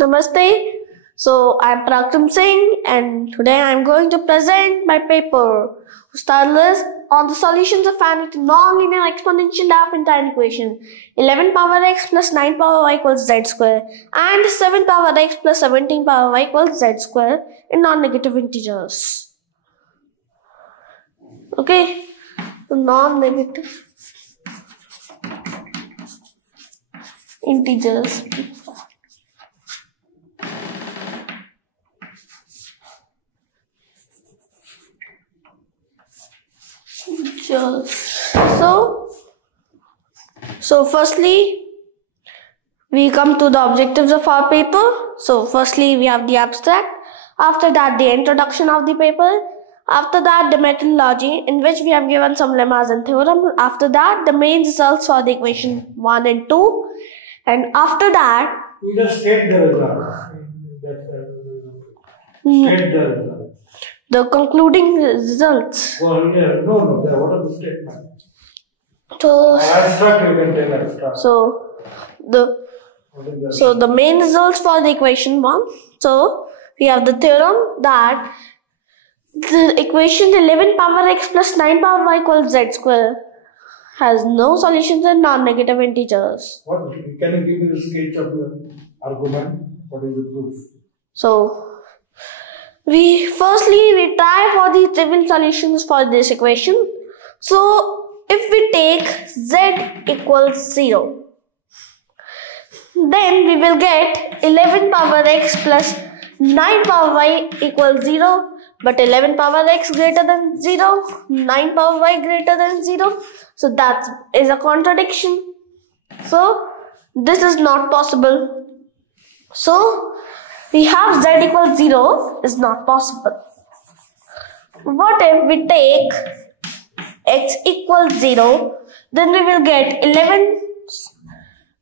Namaste. So I'm Prakram Singh and today I'm going to present my paper whose title is on the solutions of finite non-linear exponential Lyapunov equation 11 power x plus 9 power y equals z square and 7 power x plus 17 power y equals z square in non-negative integers. Okay, so non-negative integers. So firstly, we come to the objectives of our paper. So firstly, we have the abstract. After that, the introduction of the paper. After that, the methodology in which we have given some lemmas and theorem. After that, the main results for the equation 1 and 2. And after that, you just state the result. State the result. The concluding results. Well, yeah, no. What are the statements? So, abstract, you can tell abstract. So the main results for the equation 1. So we have the theorem that the equation 11 power x plus 9 power y equals z square has no solutions in non-negative integers. What? Can you give me the sketch of your argument? What is the proof? So we try for the trivial solutions for this equation. So if we take z equals 0, then we will get 11 power x plus 9 power y equals 0. But 11 power x greater than 0, 9 power y greater than 0. So that is a contradiction. So this is not possible. So we have z equals 0 is not possible. What if we take x equals 0, then we will get 11.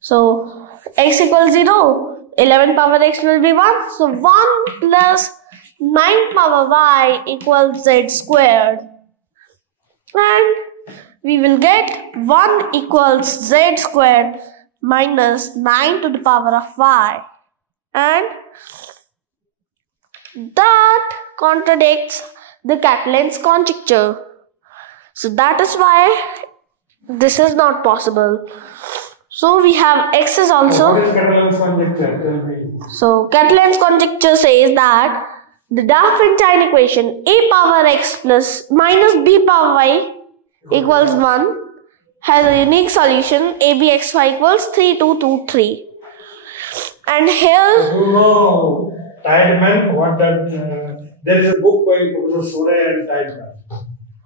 So x equals 0, 11 power x will be 1. So 1 plus 9 power y equals z squared. And we will get 1 equals z squared minus 9 to the power of y. And that contradicts the Catalan's conjecture. So that is why this is not possible. So we have x is also. What is Catalan's conjecture? Tell me. So Catalan's conjecture says that the Lyapunov equation a power x plus minus b power y equals 1 has a unique solution abxy equals 3, 2, 2, 3. And here. You know, Tideman, what that. There is a book by Professor Sore and Tideman.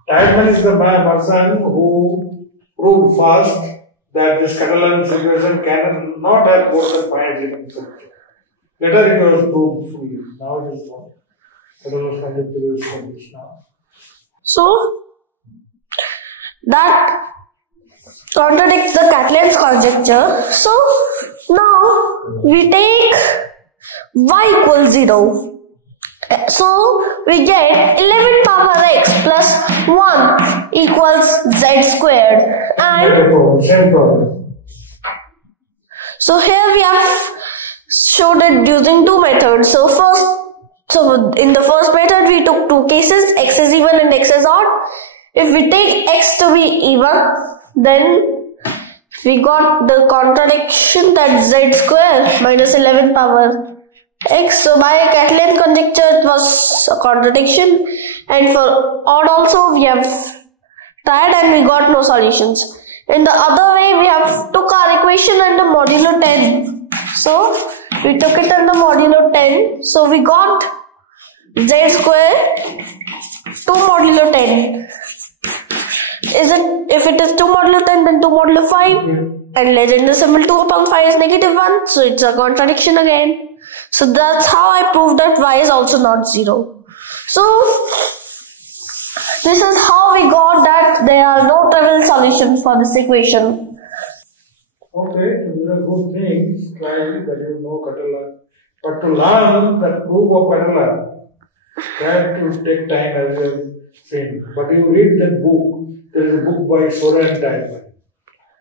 Tideman is the person who proved first that this Catalan's equation cannot have more than finite elements. Later it was proved fully. Now it is not. Catalan's conjecture is established now. So that contradicts the Catalan's conjecture. So now we take y equals 0. So we get 11 power x plus 1 equals z squared. And same problem. So here we have showed it using two methods. So in the first method we took two cases, x is even and x is odd. If we take x to be even, then we got the contradiction that z square minus 11 power x. So by Catalan conjecture it was a contradiction, and for odd also we have tried and we got no solutions. In the other way we have took our equation under modulo 10. So we took it under modulo 10. So we got z square 2 modulo 10. If it is 2 modulo 10, then 2 modulo 5. And Legendre symbol 2 upon 5 is negative 1. So it's a contradiction again. So that's how I proved that y is also not 0. So this is how we got that there are no trivial solutions for this equation. Okay, these are good things. Try that you know Catalan. But to learn the proof of Catalan, that will take time as you have seen. But you read that book. There is a book by Sore and Tideman.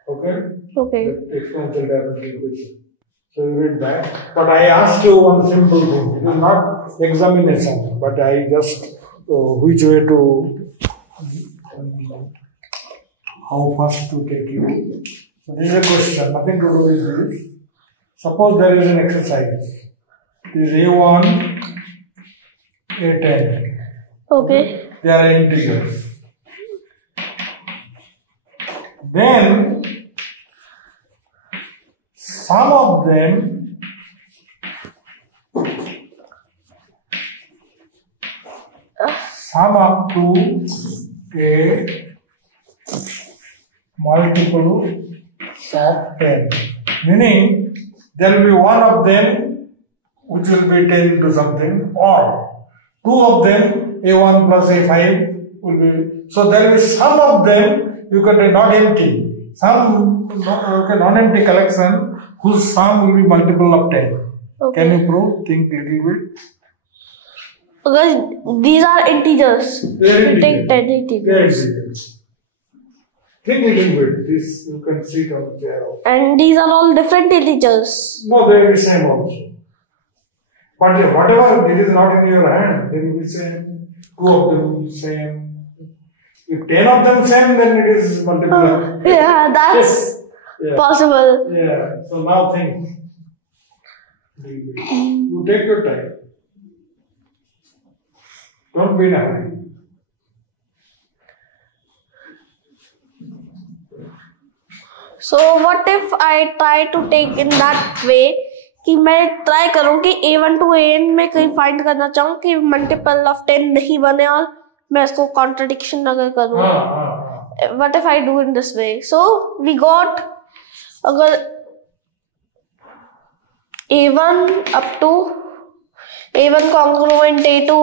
Okay? Okay. The exponential differential equation. So you read that. But I asked you one simple thing. It is not examination, but I just which way to how fast to take you. So this is a question, nothing to do with this. Suppose there is an exercise. This is A1, A10. Okay. They are integers. Then some of them sum up to a multiple of 10. Meaning there will be one of them which will be 10 into something, or two of them, A1 plus A5 will be. So there will be some of them you can take not empty. Some non-empty collection whose sum will be multiple of 10. Okay. Can you prove? Think little bit. Because these are integers. They We take 10 integers. Think little bit. This you can see it on the chair. And these are all different integers. No, they will be same also. But whatever it is not in your hand, they will be same. Two of them will be same. If 10 of them same, then it is multiple. Yeah, that's possible. Yeah. So now think. You take your time. Don't be in a hurry. So what if I try to take in that way कि मैं try करूं कि A1 to AN में कहीं find करना चाहूं कि multiple of 10 नहीं बने और मैं इसको कॉन्ट्रडिक्शन अगर करूं. What if I do in this way? So we got अगर A1 up to A1 congruent A2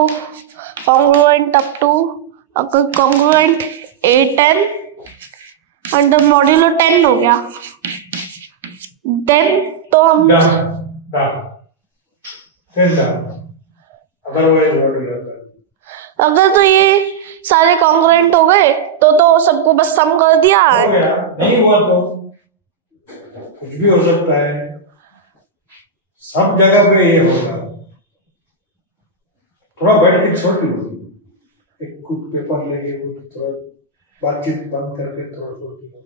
congruent up to अगर congruent A10 अंडर मॉड्यूलो 10 हो गया, देन तो हम अगर तो ये सारे कॉन्ग्रुएंट हो गए तो सबको बस सम कर दिया. हो गया. नहीं हुआ तो कुछ भी हो सकता है. सब जगह पे ये होगा. थोड़ा बैठ के छोड़ लो, एक कुछ पेपर लेके थोड़ा बातचीत बंद करके थोड़ा सोच लो.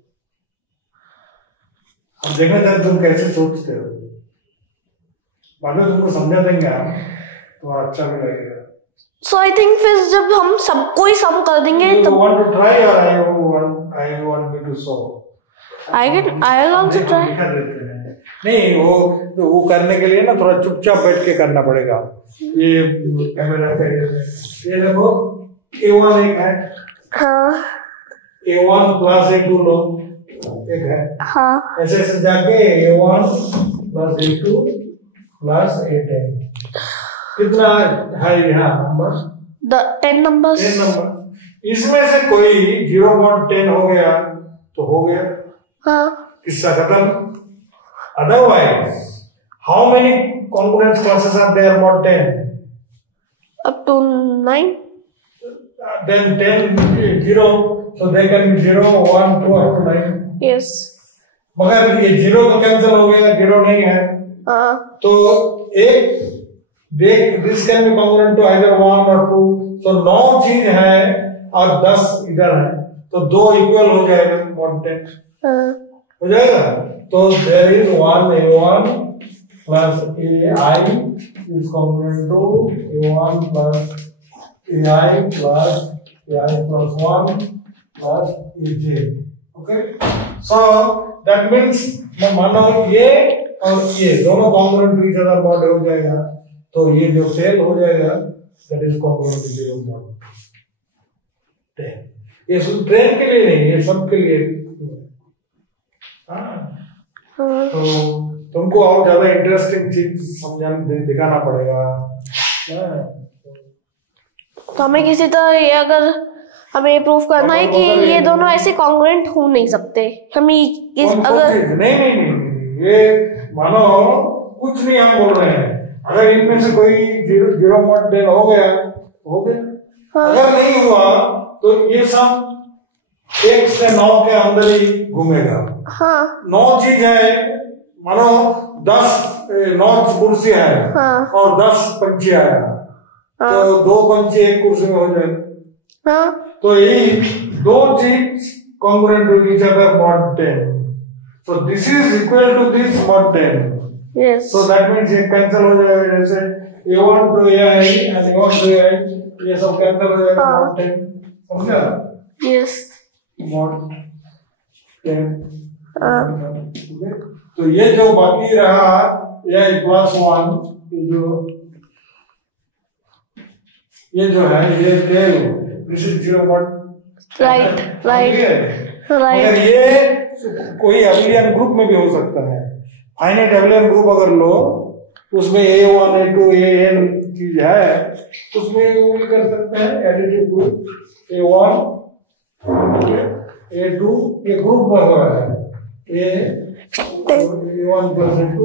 हम देखना चाहते तुम कैसे सोचते हो. बाद में तुमको समझा देंगे हम, तो अच्छा भी लगेगा. So I think फिर जब हम सबको ही सम कर देंगे You तब want to try or I want me to solve? I'll also try. नहीं वो करने के लिए ना थोड़ा चुपचाप बैठ के करना पड़ेगा. ये कैमरा का ये देखो A1 एक है. हाँ. A1 प्लस A2 लो एक है. हाँ. ऐसे ऐसे जाके A1 plus A2 plus A10 कितना है यहाँ नंबर? 10 numbers. 10 नंबर. इसमें से कोई 0.10 हो गया तो हो गया. हाँ. किस्सा खत्म. Otherwise, how many components classes are there about 10? Up to 9. Then 10, 0, so they can be 0, 1, 2 up to 9. Yes. मगर ये 0 तो कैंसिल हो गया, 0 नहीं है. हाँ. तो एक this can be congruent to either 1 or 2. So 9 चीज है और 10 इधर है, तो 2 इक्वल हो जाएगा mod 10. हाँ. हो जाएगा. तो there is 1 A1 plus AI is congruent to A1 plus AI plus AI plus 1 plus AJ. Okay. So that means मानो ये और ये दोनों congruent to each other mod हो जाएगा, तो ये जो सेल हो जाएगा that is congruent to 0 mod 10. ये सिर्फ ट्रेन के लिए नहीं, ये सब के लिए. हाँ. तो तुमको और ज्यादा इंटरेस्टिंग चीज समझाने दिखाना पड़ेगा. तो हमें किसी तरह ये अगर हमें प्रूफ करना है कि ये दोनों ऐसे कॉन्ग्रुएंट हो नहीं सकते. हमें अगर नहीं ये मानो कुछ नहीं हम बोल रहे हैं. अगर इनमें से कोई 0 mod 10 हो गया हो गया. हाँ. अगर नहीं हुआ तो ये सब 1 से 9 के अंदर ही घूमेगा. हाँ. 9 चीज है. मानो 9 कुर्सी है हाँ और 10 पंछी आया, तो 2 पंछी एक कुर्सी में हो जाए। हाँ तो यही 2 चीज congruent to each other mod 10. So this is equal to this mod 10. yes So that means ये cancel हो जाएगा, जैसे A1 to AI and A1 to AI ये सब cancel हो जाएगा mod 10, समझा? yes mod 10. तो ये जो बाकी रहा ये +1, ये जो है ये tail, this is 0 mod right मगर ये कोई एबेलियन ग्रुप में भी हो सकता है। फाइनाइट एबेलियन ग्रुप अगर लो उसमें A1 A2 AN चीज है, उसमें वो भी कर सकते हैं एडिटिव ग्रुप A1 A2, ये ग्रुप बन रहा है A1 + A2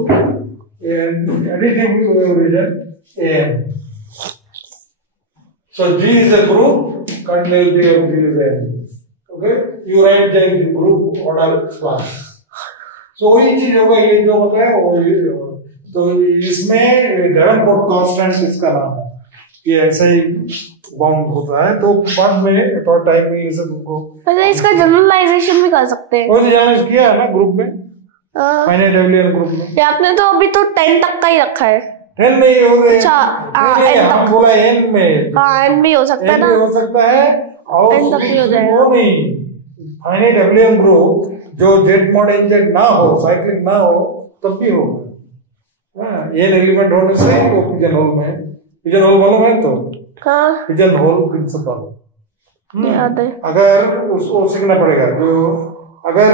and additive region AN. So G is a group, continuity of G is N. Okay, you write the group order class. So वही चीज होगा, ये जो होता है वो ये होगा। तो इसमें डेवनपोर्ट कांस्टेंट इसका नाम है, ये ऐसे ही बाउंड होता है। तो बाद में थोड़ा टाइम में ये सब को इसका जनरलाइजेशन भी कर सकते हैं। वो जनरलाइज किया है ना ग्रुप में, फाइनाइट एबेलियन ग्रुप में। ये आपने तो अभी तो 10 तक का ही रखा है। 10 में ही हो गए। अच्छा हम बोला n में, n भी हो सकता है ना, हो सकता है और n तक भी हो जाएगा। वो नहीं, फाइनाइट एबेलियन ग्रुप जो Z mod n Z ना हो, साइक्लिक ना हो, तब भी होगा। n एलिमेंट होने से वो पिजन होल में, पिजन होल मालूम है तो? हाँ पिजन होल प्रिंसिपल याद है। अगर उसको सीखना पड़ेगा। जो अगर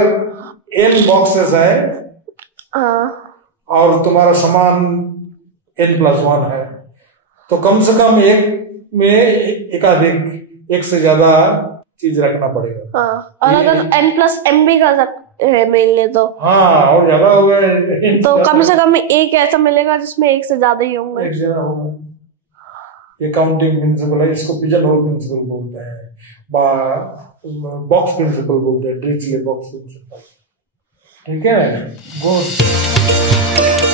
n बॉक्सेस है और तुम्हारा समान n+1 है, तो कम से कम एक में एकाधिक, एक से ज्यादा चीज रखना पड़ेगा। और अगर n+m भी कर सकते हैं मिलने तो और ज्यादा होगा तो कम से कम एक ऐसा मिलेगा जिसमें एक से ज्यादा ही होंगे। एक ज्यादा होगा। ये काउंटिंग प्रिंसिपल है, इसको पिजन होल प्रिंसिपल बोलते हैं, बॉक्स प्रिंसिपल बोलते हैं, ड्रिचले बॉक्स प्रिंसिपल। ठीक है, गुड।